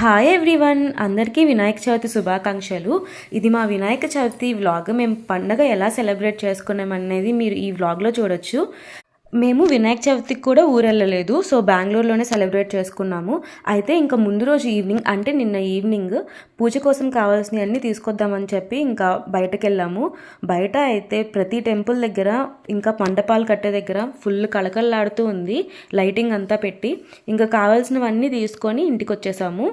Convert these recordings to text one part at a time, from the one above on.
Hi everyone అందరికీ వినాయక చవితి శుభాకాంక్షలు. ఇది మా వినాయక చవితి వ్లాగ్. మేము పండగ ఎలా సెలబ్రేట్ చేసుకున్నాం అనేది మీరు ఈ వ్లాగ్లో చూడొచ్చు. మేము వినాయక చవితికి కూడా ఊరెళ్ళలేదు. సో బెంగళూరులోనే సెలబ్రేట్ చేసుకున్నాము. అయితే ఇంకా ముందు రోజు ఈవినింగ్ అంటే నిన్న ఈవినింగ్ పూజ కోసం కావాల్సినవన్నీ తీసుకొద్దామని చెప్పి ఇంకా బయటకు వెళ్ళాము బయట అయితే ప్రతి టెంపుల్ దగ్గర ఇంకా మండపాలు కట్టే దగ్గర ఫుల్ కళకళలాడుతూ ఉంది. లైటింగ్ అంతా పెట్టి ఇంకా కావాల్సినవన్నీ తీసుకొని ఇంటికి వచ్చేసాము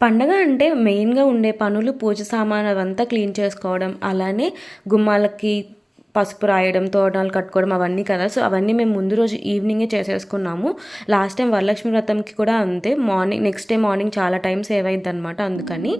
పండగ అంటే మెయిన్గా ఉండే పనులు పూజ సామాన్ అవంతా క్లీన్ చేసుకోవడం అలానే గుమ్మాలకి పసుపు రాయడం తోరణాలు కట్టుకోవడం అవన్నీ కదా. సో అవన్నీ మేము ముందు రోజు ఈవినింగే చేసేసుకున్నాము. లాస్ట్ టైం వరలక్ష్మి వ్రతంకి కూడా అంతే. మార్నింగ్ నెక్స్ట్ డే మార్నింగ్ చాలా టైం సేవ్ అయింది అనమాట అందుకని.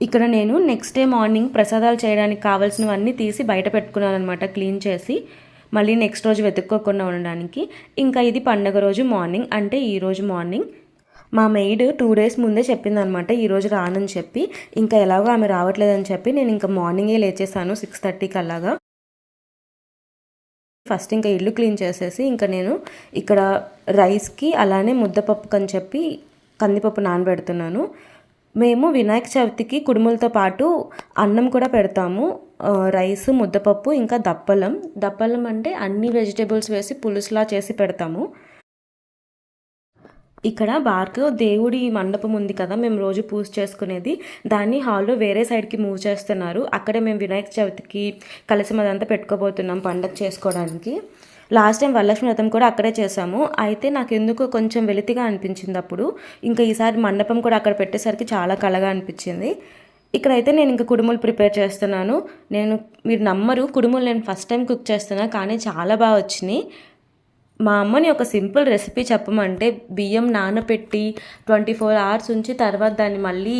ఇక్కడ నేను నెక్స్ట్ డే మార్నింగ్ ప్రసాదాలు చేయడానికి కావాల్సినవన్నీ తీసి బయట పెట్టుకున్నాను అనమాట క్లీన్ చేసి మళ్ళీ నెక్స్ట్ రోజు వెతుక్కోకుండా ఉండడానికి. ఇంకా ఇది పండగ రోజు మార్నింగ్ అంటే ఈ రోజు మార్నింగ్ మా మెయిడ్ టూ డేస్ ముందే చెప్పింది అనమాట ఈరోజు రానని చెప్పి ఇంకా ఎలాగో ఆమె రావట్లేదని చెప్పి నేను ఇంకా మార్నింగే లేచేసాను సిక్స్ థర్టీకి అలాగా ఫస్ట్ ఇంకా ఇల్లు క్లీన్ చేసేసి ఇంకా నేను ఇక్కడ రైస్కి అలానే ముద్దపప్పుకి అని చెప్పి కందిపప్పు నానబెడుతున్నాను. మేము వినాయక చవితికి కుడుములతో పాటు అన్నం కూడా పెడతాము. రైస్ ముద్దపప్పు ఇంకా దప్పలం. దప్పలం అంటే అన్ని వెజిటేబుల్స్ వేసి పులుసులా చేసి పెడతాము. ఇక్కడ బార్కు దేవుడి మండపం ఉంది కదా మేము రోజు పూజ చేసుకునేది. దాన్ని హాల్లో వేరే సైడ్కి మూవ్ చేస్తున్నారు. అక్కడే మేము వినాయక చవితికి కలిసి అదంతా పెట్టుకోబోతున్నాం పండగ చేసుకోవడానికి. లాస్ట్ టైం వరలక్ష్మి వ్రతం కూడా అక్కడే చేసాము అయితే నాకు ఎందుకో కొంచెం వెలితిగా అనిపించింది అప్పుడు. ఇంకా ఈసారి మండపం కూడా అక్కడ పెట్టేసరికి చాలా కళగా అనిపించింది. ఇక్కడైతే నేను ఇంకా కుడుములు ప్రిపేర్ చేస్తున్నాను. నేను మీరు నమ్మరు కుడుములు నేను ఫస్ట్ టైం కుక్ చేస్తున్నా కానీ చాలా బాగా వచ్చినాయి. మా అమ్మని ఒక సింపుల్ రెసిపీ చెప్పమంటే బియ్యం నానబెట్టి ట్వంటీ ఫోర్ అవర్స్ ఉంచి తర్వాత దాన్ని మళ్ళీ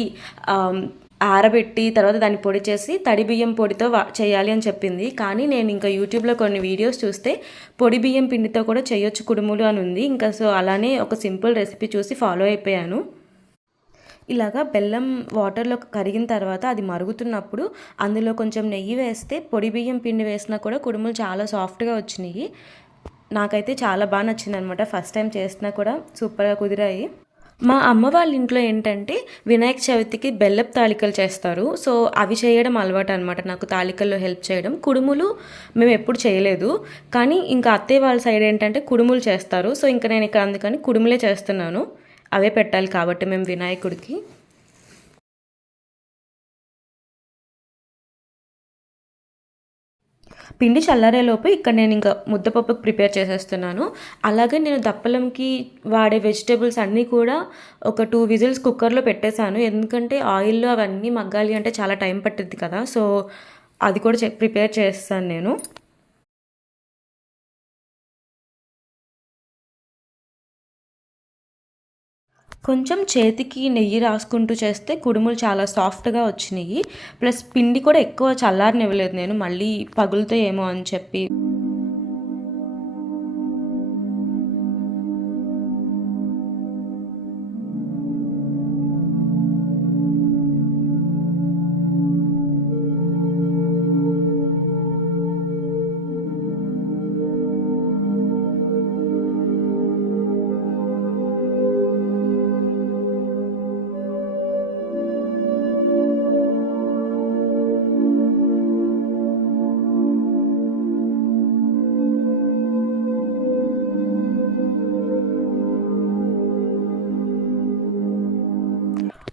ఆరబెట్టి తర్వాత దాన్ని పొడి చేసి తడి బియ్యం పొడితో చేయాలి అని చెప్పింది. కానీ నేను ఇంకా యూట్యూబ్లో కొన్ని వీడియోస్ చూస్తే పొడి బియ్యం పిండితో కూడా చేయొచ్చు కుడుములు అని ఉంది. ఇంకా సో అలానే ఒక సింపుల్ రెసిపీ చూసి ఫాలో అయిపోయాను. ఇలాగా బెల్లం వాటర్లో కరిగిన తర్వాత అది మరుగుతున్నప్పుడు అందులో కొంచెం నెయ్యి వేస్తే పొడి బియ్యం పిండి వేసినా కూడా కుడుములు చాలా సాఫ్ట్గా వచ్చినాయి. నాకైతే చాలా బాగా నచ్చింది అనమాట ఫస్ట్ టైం చేసినా కూడా సూపర్గా కుదిరాయి. మా అమ్మ వాళ్ళ ఇంట్లో ఏంటంటే వినాయక చవితికి బెల్లపు తాలికలు చేస్తారు. సో అవి చేయడం అలవాటు అనమాట నాకు తాలికల్లో హెల్ప్ చేయడం. కుడుములు మేము ఎప్పుడు చేయలేదు. కానీ ఇంకా అత్తయ్య వాళ్ళ సైడ్ ఏంటంటే కుడుములు చేస్తారు. సో ఇంకా నేను ఇక్కడ అందుకని కుడుములే చేస్తున్నాను. అవే పెట్టాలి కాబట్టి మేము వినాయకుడికి. పిండి చల్లారేలోపు ఇక్కడ నేను ఇంకా ముద్దపప్పు ప్రిపేర్ చేసేస్తున్నాను. అలాగే నేను దప్పలంకి వాడే వెజిటేబుల్స్ అన్నీ కూడా ఒక టూ విజిల్స్ కుక్కర్లో పెట్టేశాను. ఎందుకంటే ఆయిల్లో అవన్నీ మగ్గాలి అంటే చాలా టైం పట్టుద్ది కదా. సో అది కూడా ప్రిపేర్ చేస్తాను నేను. కొంచెం చేతికి నెయ్యి రాసుకుంటూ చేస్తే కుడుములు చాలా సాఫ్ట్గా వచ్చినాయి. ప్లస్ పిండి కూడా ఎక్కువ చల్లారనివ్వలేదు నేను. మళ్ళీ పగులుతో ఏమో అని చెప్పి.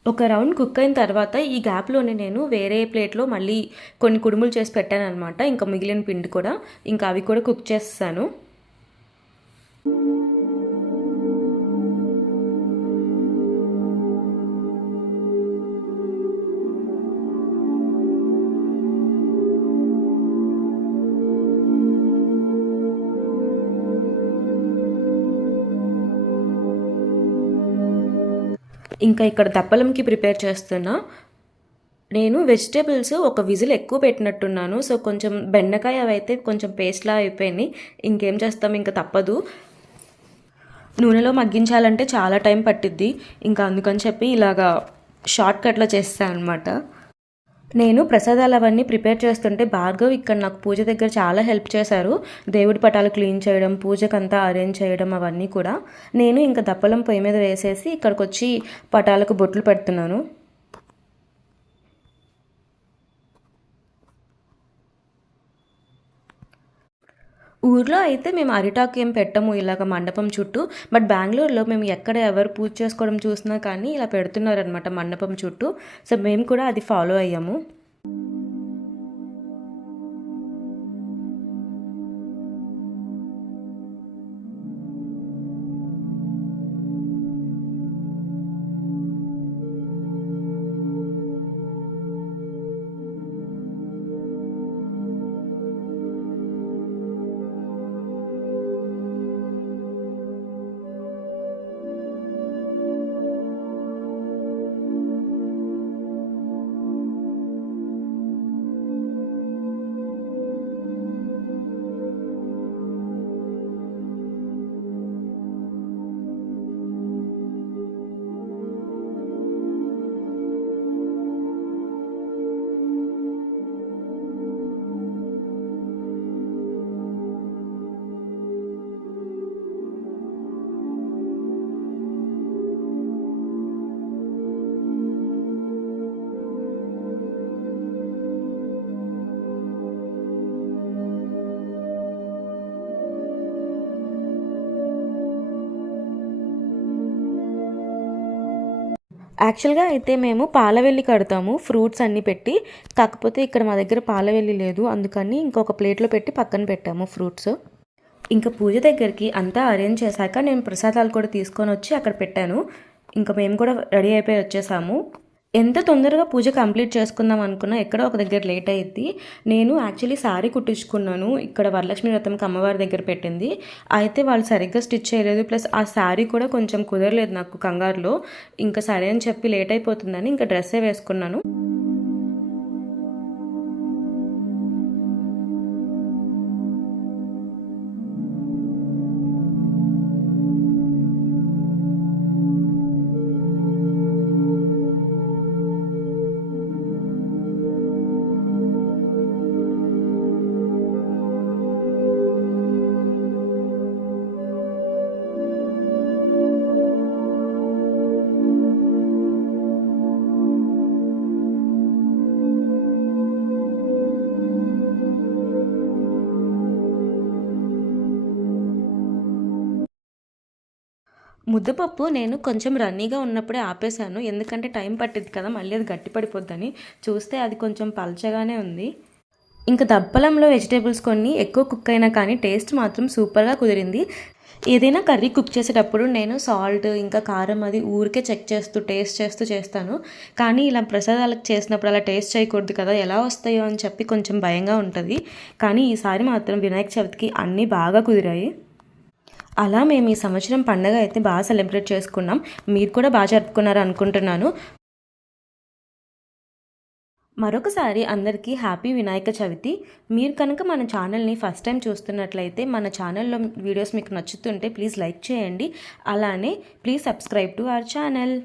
ఒక రౌండ్ కుక్ అయిన తర్వాత ఈ గ్యాప్లోనే నేను వేరే ప్లేట్లో మళ్ళీ కొన్ని కుడుములు చేసి పెట్టాను అనమాట ఇంకా మిగిలిన పిండి కూడా. ఇంకా అవి కూడా కుక్ చేస్తాను ఇంకా ఇక్కడ దప్పలంకి ప్రిపేర్ చేస్తున్నా. నేను వెజిటేబుల్స్ ఒక విజిల్ ఎక్కువ పెట్టినట్టున్నాను. సో కొంచెం బెండకాయ అవి అయితే కొంచెం పేస్ట్లా అయిపోయినాయి ఇంకేం చేస్తాం? ఇంకా తప్పదు. నూనెలో మగ్గించాలంటే చాలా టైం పట్టిద్ది. ఇంకా అందుకని చెప్పి ఇలాగా షార్ట్ కట్లో చేస్తాను అనమాట నేను ప్రసాదాలు అవన్నీ ప్రిపేర్ చేస్తుంటే భార్గవ్ ఇక్కడ నాకు పూజ దగ్గర చాలా హెల్ప్ చేశారు. దేవుడి పటాలు క్లీన్ చేయడం పూజకంతా అరేంజ్ చేయడం అవన్నీ కూడా. నేను ఇంకా దప్పలం పొయ్యి మీద వేసేసి ఇక్కడికి వచ్చి పటాలకు బొట్లు పెడుతున్నాను. ఊర్లో అయితే మేము అరిటాకు ఏం పెట్టము ఇలాగ మండపం చుట్టూ బట్ బెంగళూరులో మేము ఎక్కడ ఎవరు పూజ చేసుకోవడం చూసినా కానీ ఇలా పెడుతున్నారనమాట మండపం చుట్టూ. సో మేము కూడా అది ఫాలో అయ్యాము. యాక్చువల్గా అయితే మేము పాలవెల్లి కడతాము. ఫ్రూట్స్ అన్నీ పెట్టి. కాకపోతే ఇక్కడ మా దగ్గర పాలవెల్లి లేదు. అందుకని ఇంకొక ప్లేట్లో పెట్టి పక్కన పెట్టాము ఫ్రూట్స్ ఇంకా పూజ దగ్గరికి అంతా అరేంజ్ చేశాక నేను ప్రసాదాలు కూడా తీసుకొని వచ్చి అక్కడ పెట్టాను. ఇంకా మేము కూడా రెడీ అయిపోయి వచ్చేసాము. ఎంత తొందరగా పూజ కంప్లీట్ చేసుకుందాం అనుకున్నా ఎక్కడో ఒక దగ్గర లేట్ అయ్యింది నేను యాక్చువల్లీ శారీ కుట్టించుకున్నాను. ఇక్కడ వరలక్ష్మి వ్రతంకి అమ్మవారి దగ్గర పెట్టింది. అయితే వాళ్ళు సరిగ్గా స్టిచ్ చేయలేదు. ప్లస్ ఆ శారీ కూడా కొంచెం కుదరలేదు నాకు కంగారులో. ఇంకా సరే అని చెప్పి లేట్ అయిపోతుందని ఇంకా డ్రెస్సే వేసుకున్నాను. ముద్దపప్పు నేను కొంచెం రన్నీగా ఉన్నప్పుడే ఆపేశాను. ఎందుకంటే టైం పట్టింది కదా మళ్ళీ అది గట్టి పడిపోద్దని చూస్తే అది కొంచెం పలచగానే ఉంది. ఇంకా దప్పలంలో వెజిటేబుల్స్ కొన్ని ఎక్కువ కుక్ అయినా కానీ టేస్ట్ మాత్రం సూపర్గా కుదిరింది. ఏదైనా కర్రీ కుక్ చేసేటప్పుడు నేను సాల్ట్ ఇంకా కారం అది ఊరికే చెక్ చేస్తూ టేస్ట్ చేస్తూ చేస్తాను. కానీ ఇలా ప్రసాదాలకు చేసినప్పుడు అలా టేస్ట్ చేయకూడదు కదా ఎలా వస్తాయో అని చెప్పి కొంచెం భయంగా ఉంటుంది. కానీ ఈసారి మాత్రం వినాయక చవితికి అన్నీ బాగా కుదిరాయి. అలా మేము ఈ సంవత్సరం పండగ అయితే బాగా సెలబ్రేట్ చేసుకున్నాం. మీరు కూడా బాగా జరుపుకున్నారు అనుకుంటున్నాను. మరొకసారి అందరికీ హ్యాపీ వినాయక చవితి. మీరు కనుక మన ఛానల్ని ఫస్ట్ టైం చూస్తున్నట్లయితే మన ఛానల్లో వీడియోస్ మీకు నచ్చుతుంటే ప్లీజ్ లైక్ చేయండి. అలానే please subscribe to our channel.